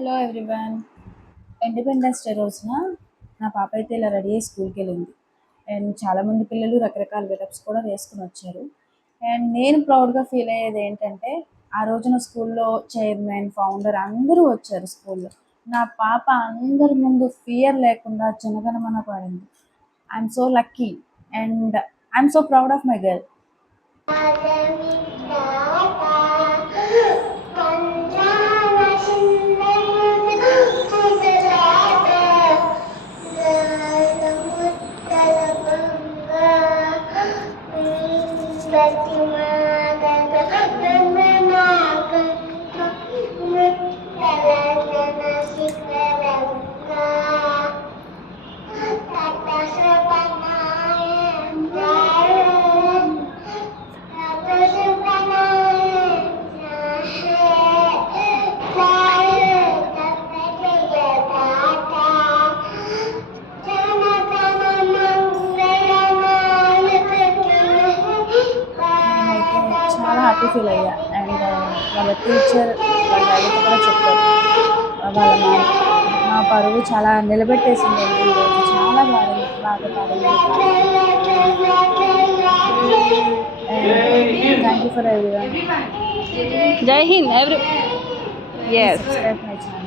Hello everyone. Independence day రోజున నా పాప అయితే ఇలా రెడీ అయ్యి స్కూల్కి వెళ్ళింది. అండ్ చాలామంది పిల్లలు రకరకాల గెటప్స్ కూడా వేసుకుని వచ్చారు. అండ్ నేను ప్రౌడ్గా ఫీల్ అయ్యేది ఏంటంటే ఆ రోజున స్కూల్లో చైర్మన్, ఫౌండర్ అందరూ వచ్చారు స్కూల్లో. నా పాప అందరి ముందు ఫియర్ లేకుండా జనగణమన పాడింది. I'm so lucky and I'm so proud of my girl. చాలా హ్యాపీ ఫీల్ అయ్యా. అండ్ వాళ్ళ టీచర్ వాళ్ళ డాడీతో కూడా చెప్పారు. వాళ్ళ మా పరువు చాలా నిలబెట్టేసింది. ఈరోజు చాలా బాగా పాడింది. Thank you for everyone. జై హింద్. Subscribe my channel.